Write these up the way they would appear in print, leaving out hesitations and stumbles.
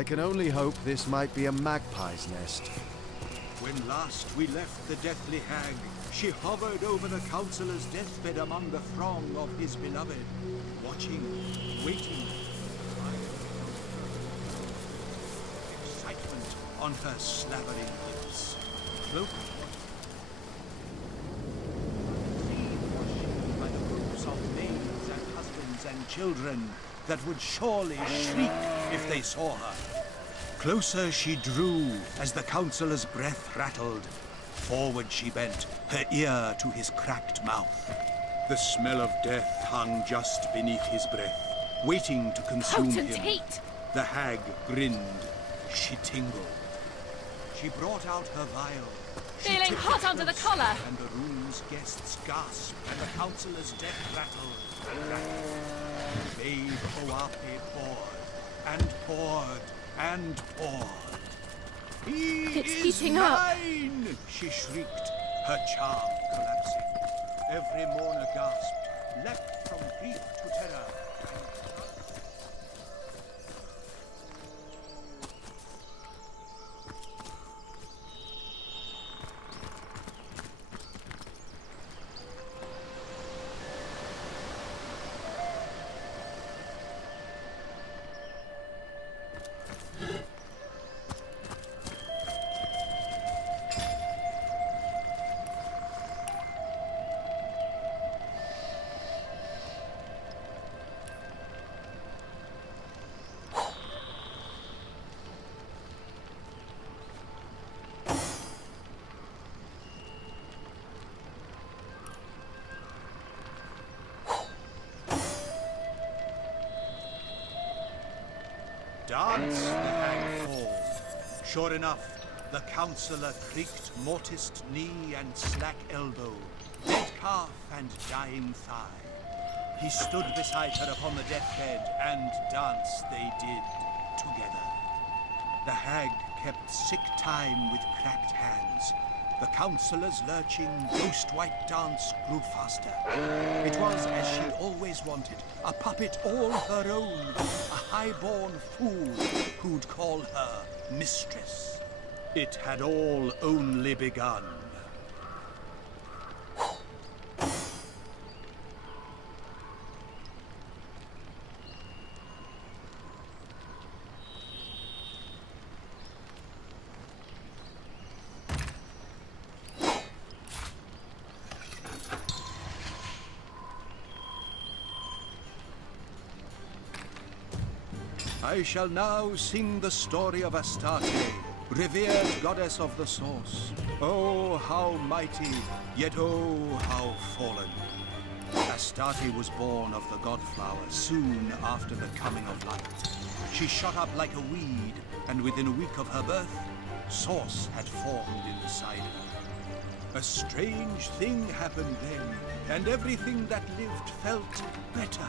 I can only hope this might be a magpie's nest. When last we left the deathly hag, she hovered over the councillor's deathbed among the throng of his beloved, watching, waiting. Excitement on her slavering lips. By the groups of maids and husbands and children that would surely shriek if they saw her. Closer she drew as the councillor's breath rattled. Forward she bent, her ear to his cracked mouth. The smell of death hung just beneath his breath, waiting to consume Potent him. heat! The hag grinned. She tingled. She brought out her vial. She Feeling tipped hot it under the close, collar. And the room's guests gasped, and the councillor's death rattled and rattled. Babe Oape poured, and poured, and poured. He It's is heating up. mine! She shrieked, her charm collapsing. Every mourner gasped, leapt from grief to terror. Dance, the hag called. Sure enough, the councillor creaked mortised knee and slack elbow, dead calf and dying thigh. He stood beside her upon the deathbed, and dance they did together. The hag kept sick time with cracked hands. The councillor's lurching, ghost-white dance grew faster. It was as she always wanted, a puppet all her own, a high-born fool who'd call her mistress. It had all only begun. I shall now sing the story of Astarte, revered goddess of the source. Oh, how mighty, yet oh, how fallen. Astarte was born of the godflower soon after the coming of light. She shot up like a weed, and within a week of her birth, source had formed inside her. A strange thing happened then, and everything that lived felt better.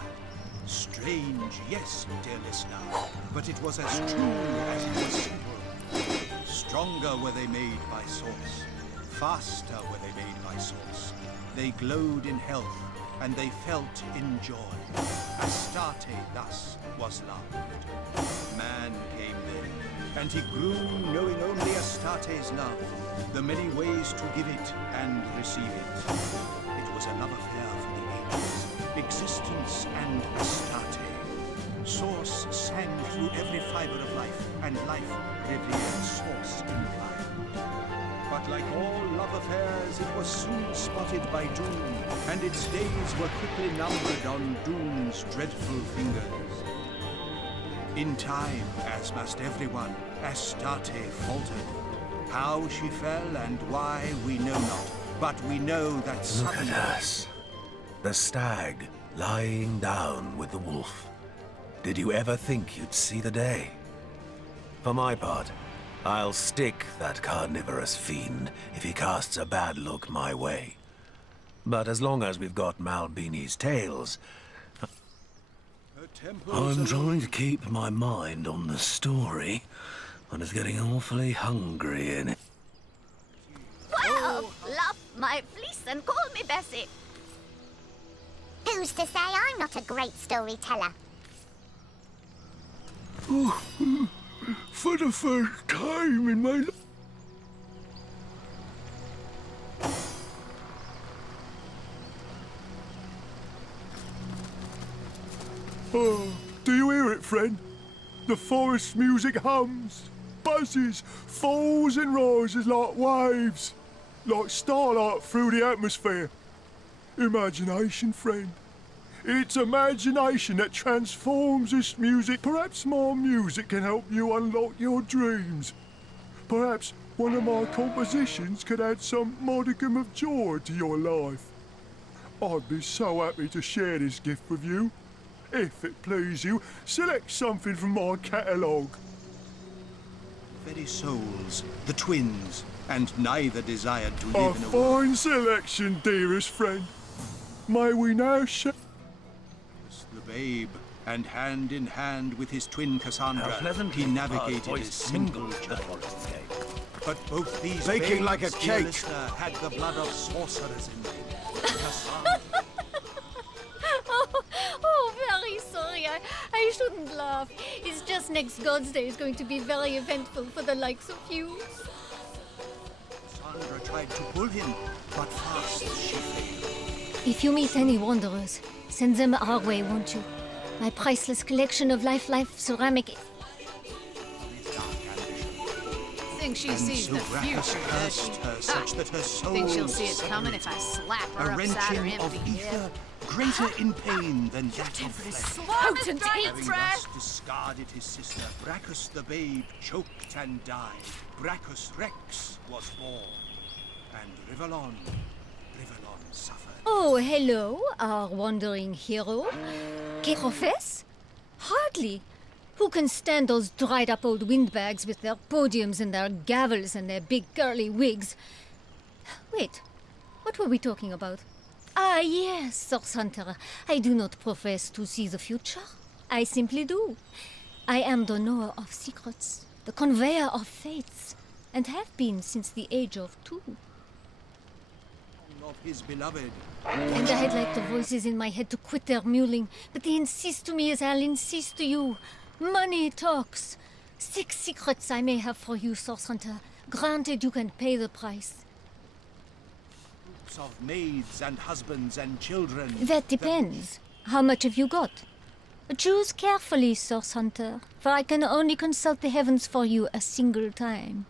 Strange, yes, dear listener, but it was as true as it was simple. Stronger were they made by source. Faster were they made by source. They glowed in health, and they felt in joy. Astarte thus was loved. Man came then, and he grew knowing only Astarte's love, the many ways to give it and receive it. It was a love affair for the ages. Existence and Astarte. Source sang through every fiber of life, and life revered Source in life. But like all love affairs, it was soon spotted by doom, and its days were quickly numbered on doom's dreadful fingers. In time, as must everyone, Astarte faltered. How she fell and why we know not, but we know that Look suddenly... at us. The stag, lying down with the wolf. Did you ever think you'd see the day? For my part, I'll stick that carnivorous fiend if he casts a bad look my way. But as long as we've got Malbini's tails, I'm trying to keep my mind on the story, and it's getting awfully hungry in it. Well, love my fleece and call me Bessie. Who's to say I'm not a great storyteller? For the first time in my life. Oh, do you hear it, friend? The forest music hums, buzzes, falls and rises like waves, like starlight through the atmosphere. Imagination, friend. It's imagination that transforms this music. Perhaps my music can help you unlock your dreams. Perhaps one of my compositions could add some modicum of joy to your life. I'd be so happy to share this gift with you. If it please you, select something from my catalogue. Very souls, the twins, and neither desired to A live in a world. fine selection, dearest friend. May we now share... The babe, and hand in hand with his twin Cassandra, he navigated his single journey. But both these Baking like a babes, dear cake. listener, had the blood of sorcerers in them. Cassandra Oh, very sorry. I shouldn't laugh. It's just next God's Day is going to be very eventful for the likes of you. tried to pull him, but fast she failed. If you meet any wanderers, send them our way, won't you? My priceless collection of life ceramic. His dark ambition. Think she And sees so the Brachus future, does she? cursed her such that her soul Think she'll see it coming if I slap a her upside her wrenching of empty head? ether greater in pain than that of flesh. Potent Having hatred! thus discarded his sister, Brachus the babe choked and died. Brachus Rex was born, and Rivellon suffered. Oh, hello, our wandering hero. Que professe? Hardly. Who can stand those dried-up old windbags with their podiums and their gavels and their big curly wigs? Wait, what were we talking about? Ah, yes, Source Hunter. I do not profess to see the future. I simply do. I am the knower of secrets, the conveyor of fates, and have been since the age of 2. Of his beloved. And I'd like the voices in my head to quit their mewling, but they insist to me as I'll insist to you. Money talks. 6 secrets I may have for you, Source Hunter. Granted, you can pay the price. Of maids and husbands and children. That depends. How much have you got? Choose carefully, Source Hunter, for I can only consult the heavens for you a single time.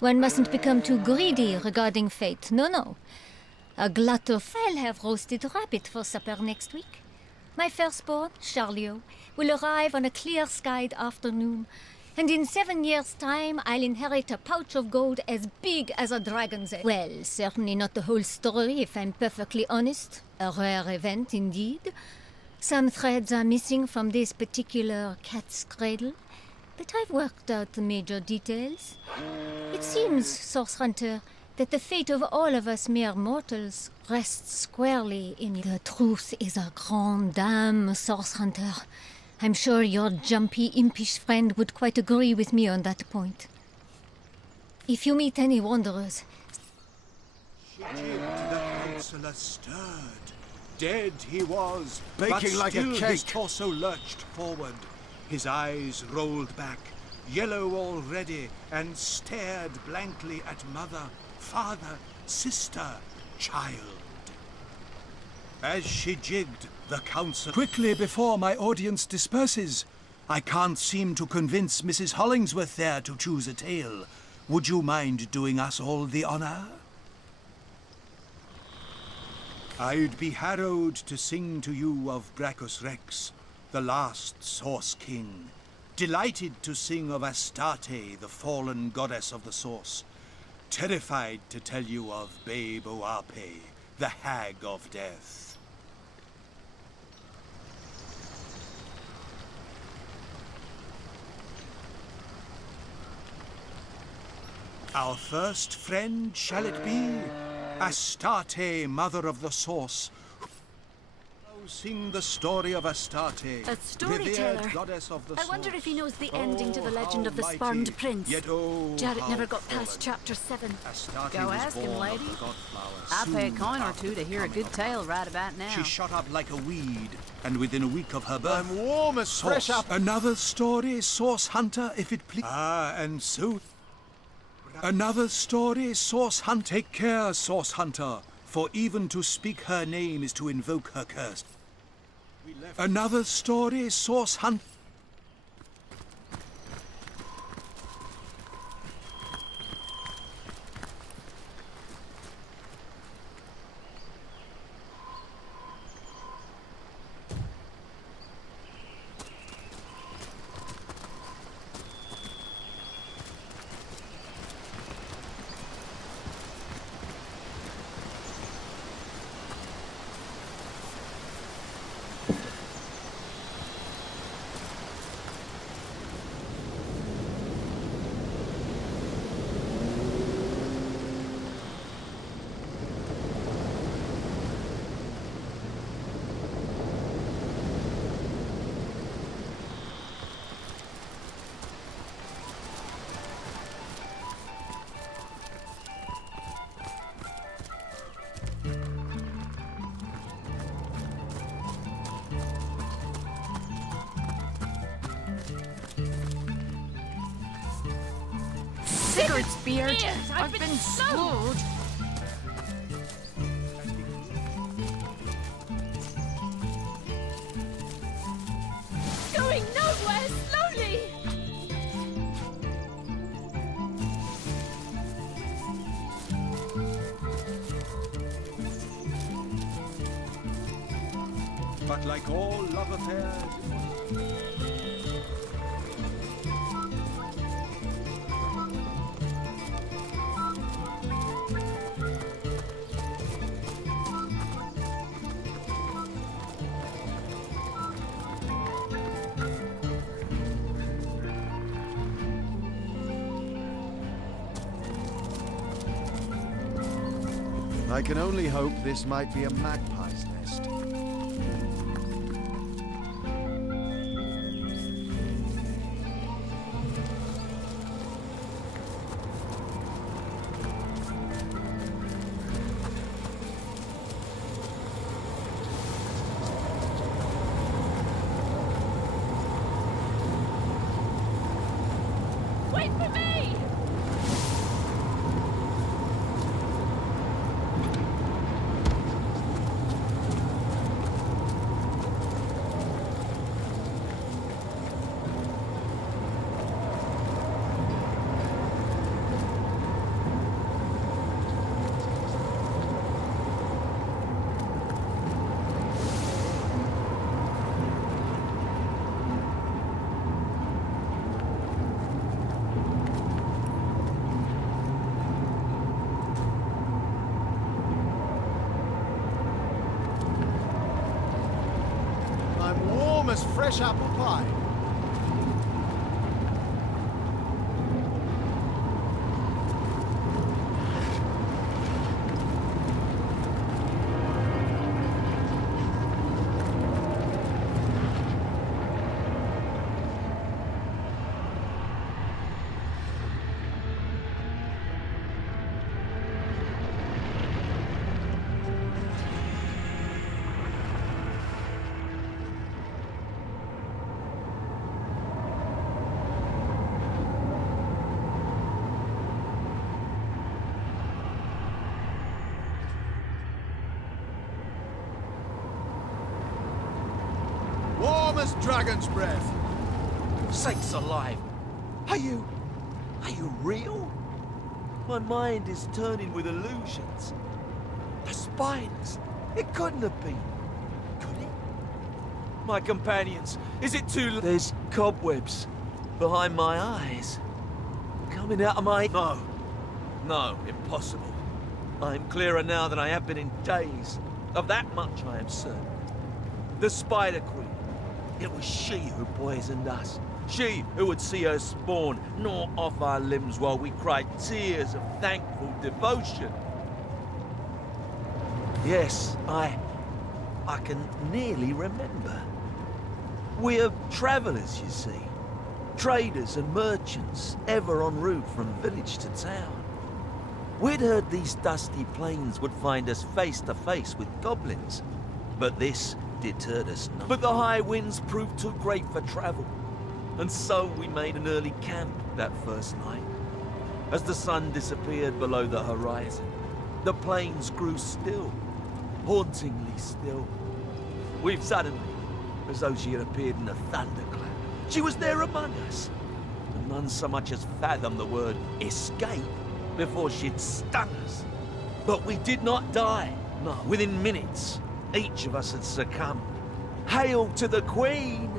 One mustn't become too greedy regarding fate. No. A glut of... I'll have roasted rabbit for supper next week. My firstborn, Charlio, will arrive on a clear-skied afternoon, and in 7 years' time I'll inherit a pouch of gold as big as a dragon's egg. Well, certainly not the whole story, if I'm perfectly honest. A rare event, indeed. Some threads are missing from this particular cat's cradle, but I've worked out the major details. It seems, Source Hunter, that the fate of all of us mere mortals rests squarely in it. The truth is a grande dame, Source Hunter. I'm sure your jumpy, impish friend would quite agree with me on that point. If you meet any wanderers... The counselor stirred. Dead he was, Baking but like a still his cake. torso lurched forward. His eyes rolled back, yellow already, and stared blankly at mother, father, sister, child. As she jigged, the counsel... Quickly, before my audience disperses. I can't seem to convince Mrs. Hollingsworth there to choose a tale. Would you mind doing us all the honor? I'd be harrowed to sing to you of Brachus Rex, the last Source King. Delighted to sing of Astarte, the fallen goddess of the Source. Terrified to tell you of Babe Oape, the Hag of Death. Our first friend, shall it be? Astarte, mother of the Source. Sing the story of Astarte, A storyteller. revered goddess of the I wonder if he source. knows the ending to the legend how of the mighty, spurned prince. Yet oh, Jared how never got past fallen. chapter 7. Astarte Go was ask him, born lady. of the godflower I'll pay a soon coin or after two to the hear a coming good of tale God. right about now. She shot up like a weed, and within a week of her birth, I'm warm as fresh Source. up. Another story, Source Hunter, if it please. Ah, and so. Another story, Source Hunter. Take care, Source Hunter, for even to speak her name is to invoke her curse. Another story, Source Hunter. Sigurd's beard! I've been slowed! Going nowhere, slowly! But like all love affairs, I can only hope this might be a magpie's nest. Wait for me! I'm warm as fresh apple pie. Warm as dragon's breath. Sakes alive! Are you real? My mind is turning with illusions. The spiders, it couldn't have been, could it? My companions, is it too late? There's cobwebs behind my eyes. Coming out of my... No, impossible. I am clearer now than I have been in days. Of that much I am certain. The Spider Queen. It was she who poisoned us. She who would see her spawn gnaw off our limbs while we cried tears of thankful devotion. Yes, I I can nearly remember. We're travellers, you see. Traders and merchants, ever en route from village to town. We'd heard these dusty plains would find us face to face with goblins, but this deterred us not. But the high winds proved too great for travel, and so we made an early camp that first night. As the sun disappeared below the horizon, the plains grew still, hauntingly still. We've suddenly, as though she had appeared in a thunderclap. She was there among us, and none so much as fathomed the word escape before she'd stung us. But we did not die. No, within minutes, each of us had succumbed. Hail to the Queen!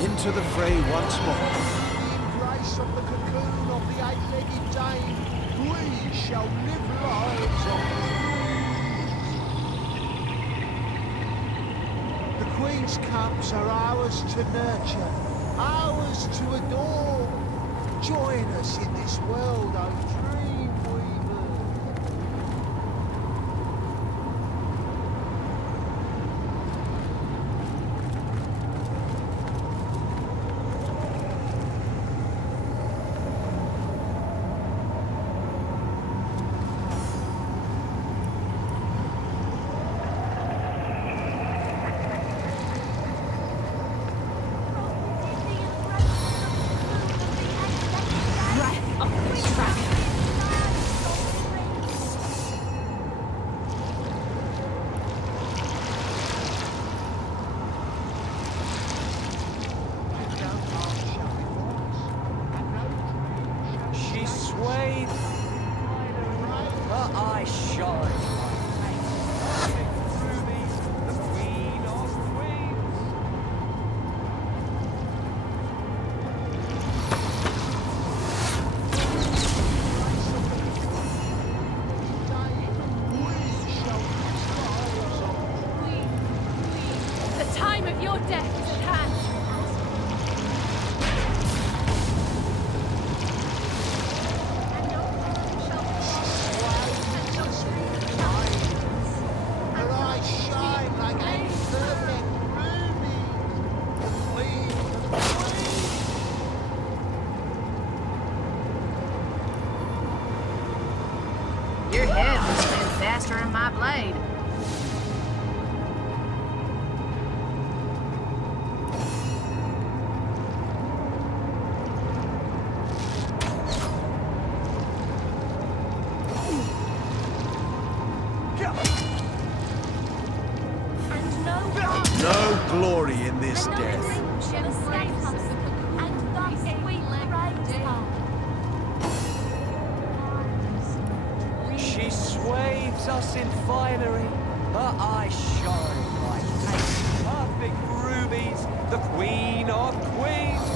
Into the fray once more. Embrace of the cocoon of the eight-legged dame, we shall live lives of ease. The Queen's cups are ours to nurture, ours to adore. Join us in this world, O dream weaver. Your head will spin faster than my blade. glorious death. She swathes us in finery, her eyes shine like perfect rubies, the queen of queens.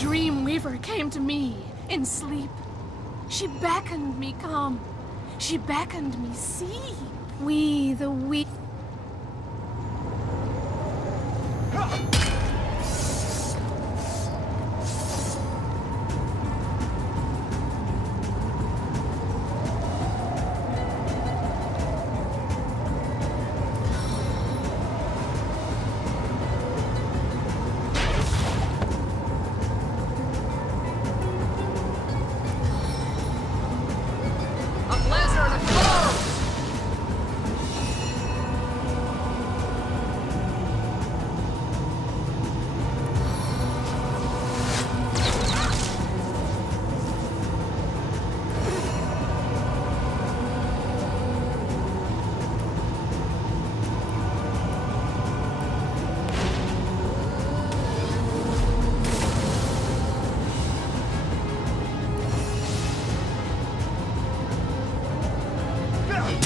Dream Weaver came to me in sleep. She beckoned me come. She beckoned me see. We the we.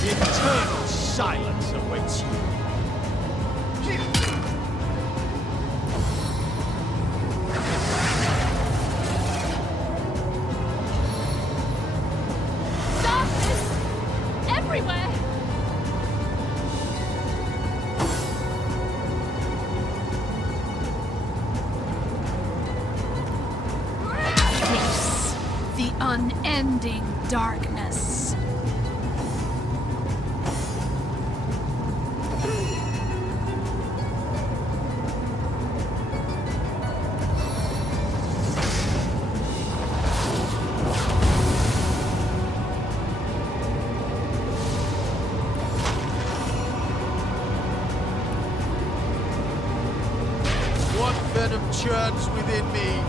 Eternal silence awaits you. Darkness everywhere. Yes, the unending darkness. What venom churns within me?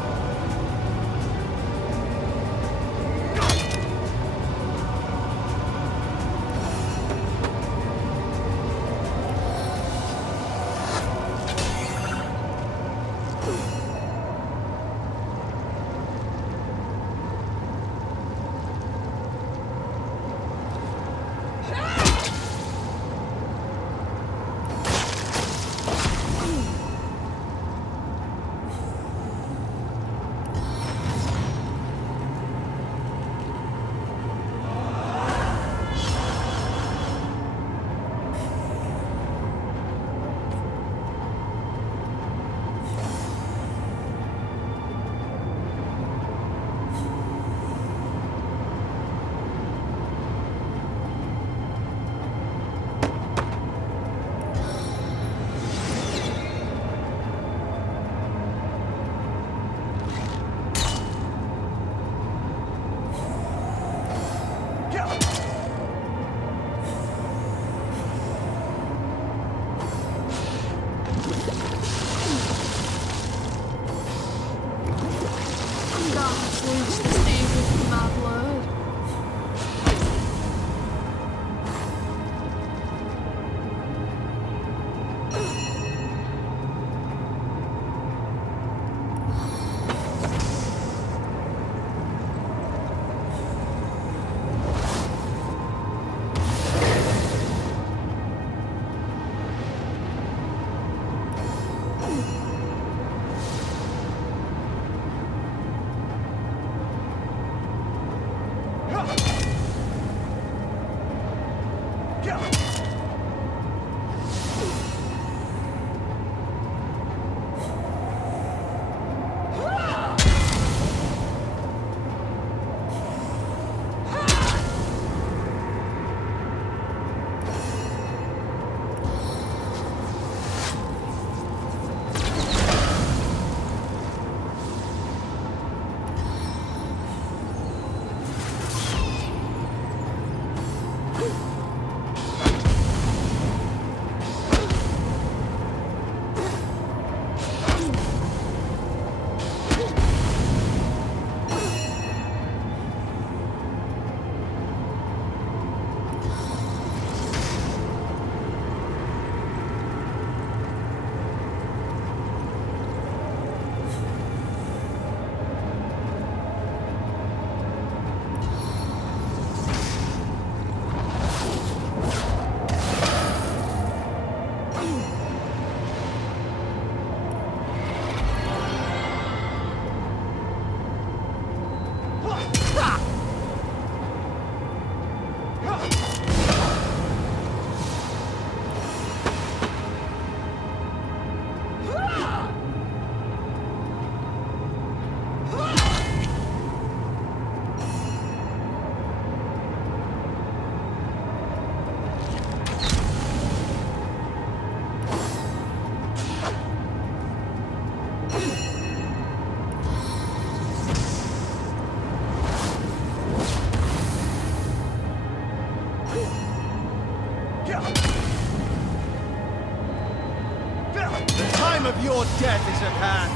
The time of your death is at hand.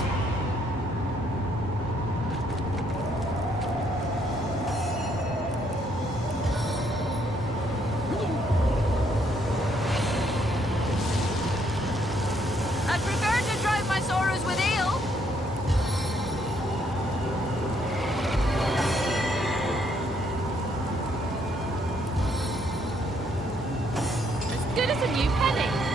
I'd prefer to drive my sorrows with ale. As good as a new penny.